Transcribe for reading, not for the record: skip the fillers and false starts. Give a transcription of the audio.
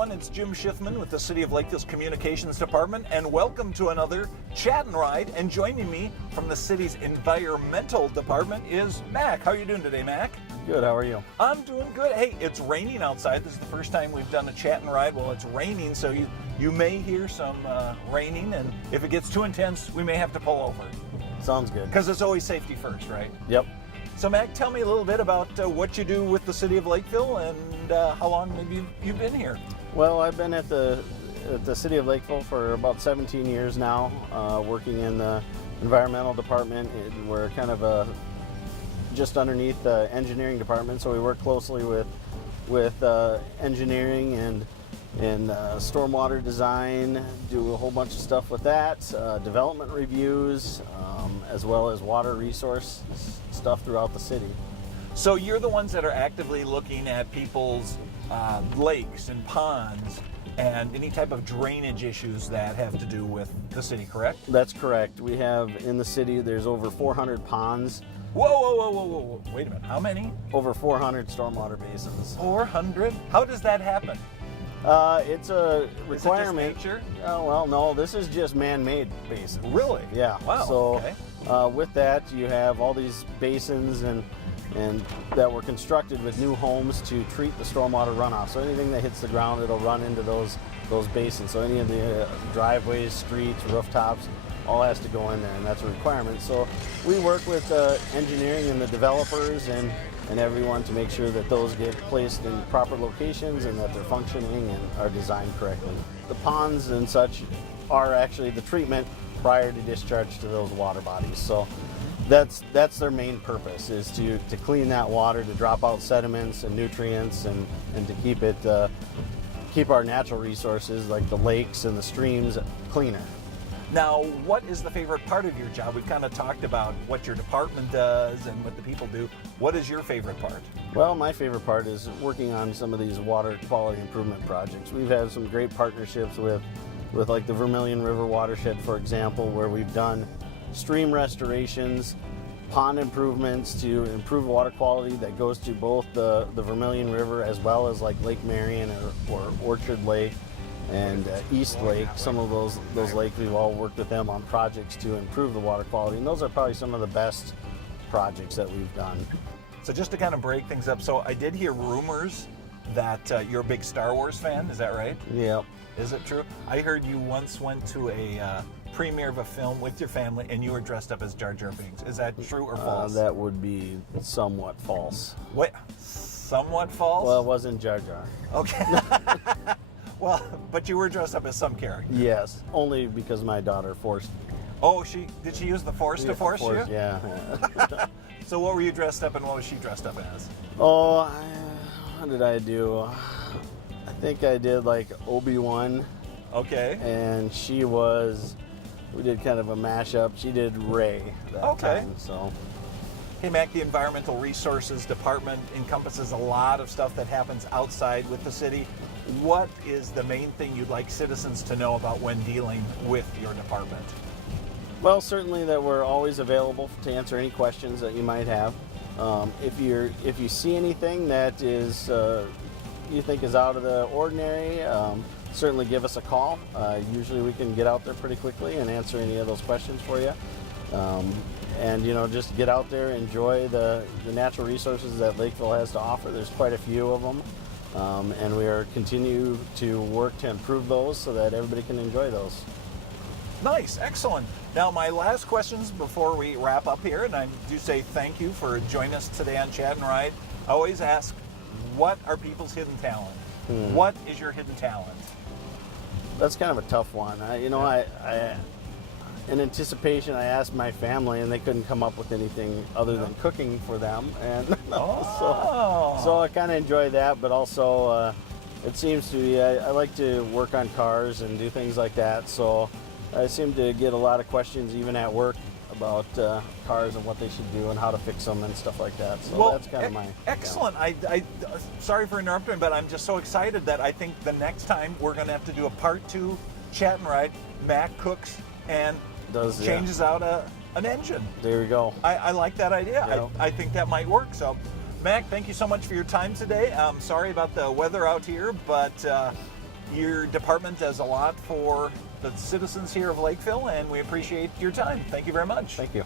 everyone, it's Jim Schiffman with the City of Lakeville's Communications Department, and welcome to another Chat and Ride. And joining me from the city's Environmental Department is Mac. How are you doing today, Mac? Good, how are you? I'm doing good. Hey, it's raining outside. This is the first time we've done a Chat and Ride. Well, it's raining, so you may hear some raining, and if it gets too intense, we may have to pull over. Sounds good. Because it's always safety first, right? Yep. So, Mac, tell me a little bit about what you do with the City of Lakeville and how long maybe you've been here. Well, I've been at the City of Lakeville for about 17 years now, working in the Environmental Department. We're kind of just underneath the Engineering Department, so we work closely with engineering and stormwater design, do a whole bunch of stuff with that, development reviews, as well as water resource stuff throughout the city. So you're the ones that are actively looking at people's lakes and ponds and any type of drainage issues that have to do with the city, correct? That's correct. We have in the city, there's over 400 ponds. Whoa. Wait a minute, how many? Over 400 stormwater basins. 400? How does that happen? It's a requirement. Is it just nature? Well, no, this is just man-made basins. Really? Yeah. Wow. So, okay. With that, you have all these basins and that were constructed with new homes to treat the stormwater runoff. So anything that hits the ground, it'll run into those basins. So any of the driveways, streets, rooftops, all has to go in there, and that's a requirement. So we work with engineering and the developers and everyone to make sure that those get placed in proper locations and that they're functioning and are designed correctly. The ponds and such are actually the treatment prior to discharge to those water bodies. So that's their main purpose, is to clean that water, to drop out sediments and nutrients and to keep our natural resources like the lakes and the streams cleaner. Now, what is the favorite part of your job? We've kind of talked about what your department does and what the people do. What is your favorite part? Well, my favorite part is working on some of these water quality improvement projects. We've had some great partnerships with like the Vermilion River watershed, for example, where we've done stream restorations, pond improvements to improve water quality that goes to both the Vermilion River as well as like Lake Marion or Orchard Lake and East Lake. Some of those lakes, we've all worked with them on projects to improve the water quality, and those are probably some of the best projects that we've done. So just to kind of break things up, so I did hear rumors that you're a big Star Wars fan, is that right? Yep. Is it true? I heard you once went to a premiere of a film with your family and you were dressed up as Jar Jar Binks. Is that true or false? That would be somewhat false. Wait, somewhat false? Well, it wasn't Jar Jar. Okay. Well, but you were dressed up as some character. Yes, only because my daughter forced me. Oh, did she use the Force to force you? Yeah. So what were you dressed up and what was she dressed up as? Oh, what did I do? I think I did like Obi-Wan. Okay. And we did kind of a mashup. She did Rey that time, so. Hey, Mac, the Environmental Resources Department encompasses a lot of stuff that happens outside with the city. What is the main thing you'd like citizens to know about when dealing with your department? Well, certainly that we're always available to answer any questions that you might have. If you see anything that is you think is out of the ordinary, certainly give us a call. Usually we can get out there pretty quickly and answer any of those questions for you. And just get out there, enjoy the natural resources that Lakeville has to offer. There's quite a few of them, and we are continue to work to improve those so that everybody can enjoy those. Nice, excellent. Now, my last questions before we wrap up here, and I do say thank you for joining us today on Chat and Ride. I always ask, what are people's hidden talent? What is your hidden talent? That's kind of a tough one. In anticipation, I asked my family, and they couldn't come up with anything other than cooking for them, and so I kind of enjoy that. But also, it seems to be I like to work on cars and do things like that. So I seem to get a lot of questions, even at work, about cars and what they should do and how to fix them and stuff like that. So that's kind of my excellent. I sorry for interrupting, but I'm just so excited that I think the next time we're going to have to do a part 2 Chat and Ride. Mac cooks and changes out an engine. There we go. I like that idea. Yeah. I think that might work. So, Mac, thank you so much for your time today. I'm sorry about the weather out here, but Your department does a lot for the citizens here of Lakeville, and we appreciate your time. Thank you very much. Thank you.